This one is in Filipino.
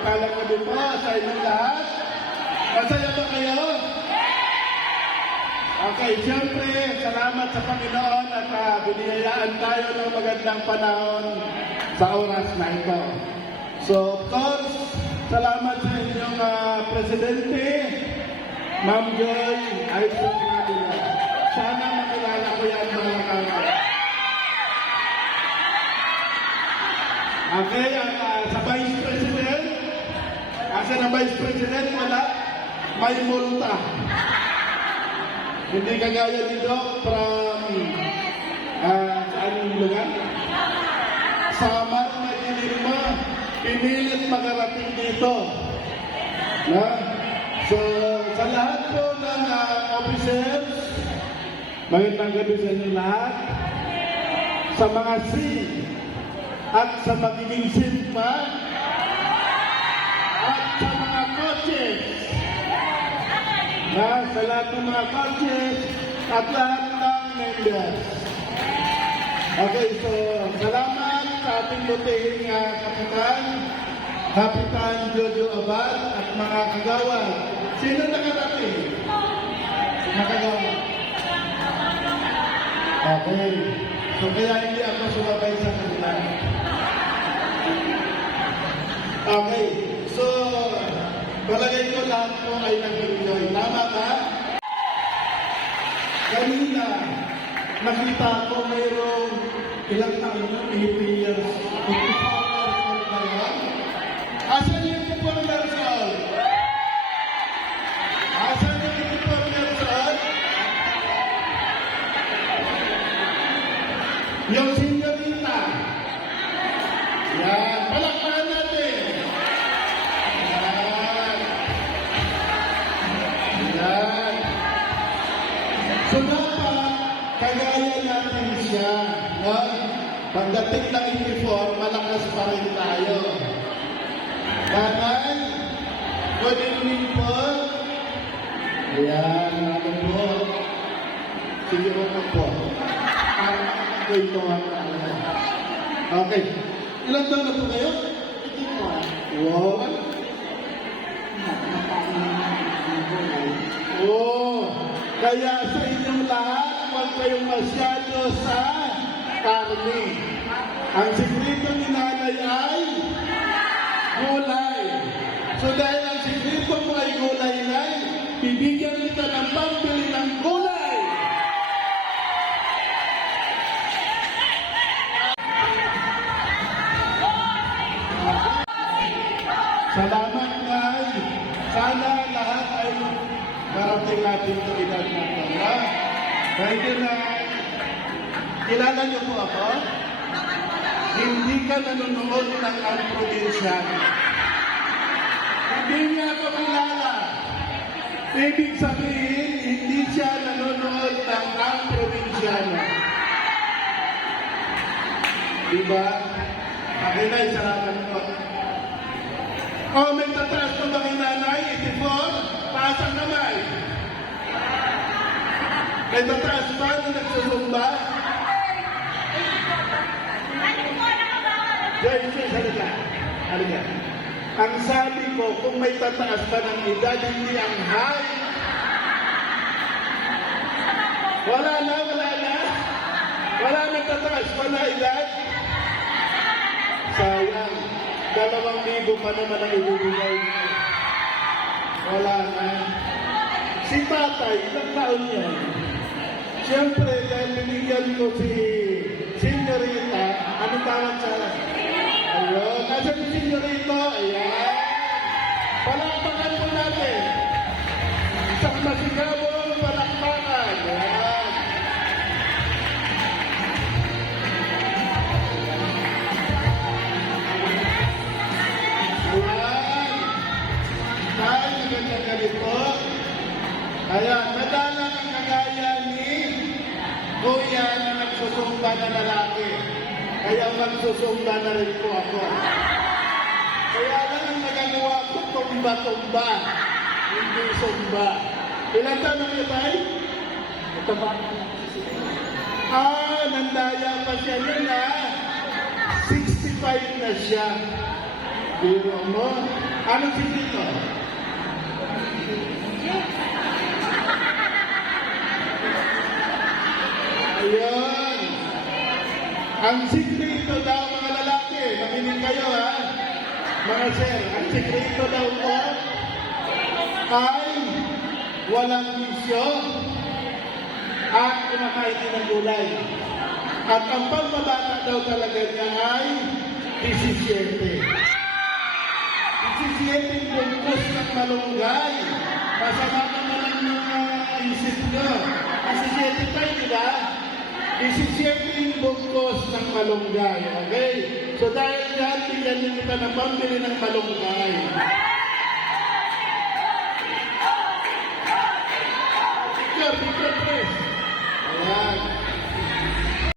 mapagpalang gabi po sa inyong lahat. Masaya ba kayo? Okay, siyempre, salamat sa Panginoon at biniyayaan tayo ng magandang panahon sa oras na ito. So, of course, salamat sa inyong Presidente, Ma'am Joy Aizon Radula. Sana makilala ko yan mga kawan. Okay, sa Vice President, kasi na Vice President, wala, may multa. Hindi kagaya ni Doc from, saan yung lugar? Samar na Ilima, pinilit makarating dito. Na? So, sa lahat po ng officers, magandang gabi sa inyo lahat. Sa mga C, at sa magiging simpa, at sa mga coaches, sa lahat ng mga coaches, at lahat ng members. Okay, so salamat sa ating butihing Kapitan Jojo Abad at mga kagawad. Sino nakarating? Nakagawad. Okay. So kaya hindi ako sumabay sa kanila. Okay. So, palagay ko lahat po ay nag-enjoy. Tama ba? Kanina, nakita ko mayroong ilang taon yun, 80 years. 84 years old na yan. Asan yung 84 years old? Asan yung 84 years old? Yung senyorita. Yan. Palakpakan natin. Yan. So dapat, kagaya natin siya. No? Pagdating ng 84, malakas pa rin tayo. Bakit? Good evening po. Yan. Ano po? Sige po. Okay. Ilang taon na po kayo? Wow. Oh, kaya sa inyong lahat, huwag kayong masyado sa karne. Ang sikreto ni nanay ay gulay. So dahil ang sikreto mo ay gulay, bibigyan kita ng pambili ng gulay. Salamat, Nay. Sana lahat ay marating natin sa edad na ito. Thank you, Nay. Kilala niyo po ako? Hindi ka nanonood ng ang probinsyano. Hindi niya ako kilala. Ibig sabihin, hindi siya nanonood ng ang probinsyano. Diba? Okay, Nay, salamat po. Oh, may tataas pa ba kay nanay? 84? Taas ang kamay. May tataas pa na nagsusumba? Joy, halika. Halika. Ang sabi ko, kung may tataas pa ng edad, hindi ang high. Wala na. Wala na tataas pa na edad. Sayang. 2,000 pa naman ang ibibigay niya. Wala na. Si tatay, ilang taon yan? Siyempre, dahil binigyan ko si senyorita, ano tawag sa... Ayun, nasa si senyorito, ayan. Palakpakan po natin. Isang masigabong palakpakan. Ayan. Ayan, madalang ang kagaya ni Kuya na nagsusumba na lalaki. Kaya magsusumba na rin po ako. Kaya lang ang nagagawa ko, tumba-tumba. Hindi sumba. Ilan taon niyo tayo? Ito ba? Nandaya pa siya yun 65 na siya. Biro mo. Anong sikreto? Ayun. Ang sikreto daw mga lalaki, naminig kayo ha? Mga sir, ang sikreto daw po ay walang bisyo at kumakain din ng gulay. At ang pambabata daw talaga niya ay 17. 17 bungkus ng malunggay. Masama naman ang mga isip ko. 17 tayo, di ba? 17 bungkus ng malunggay. Okay? So dahil dyan, tingnan niyo kita na pambili ng malunggay. Picture, please. Ayan.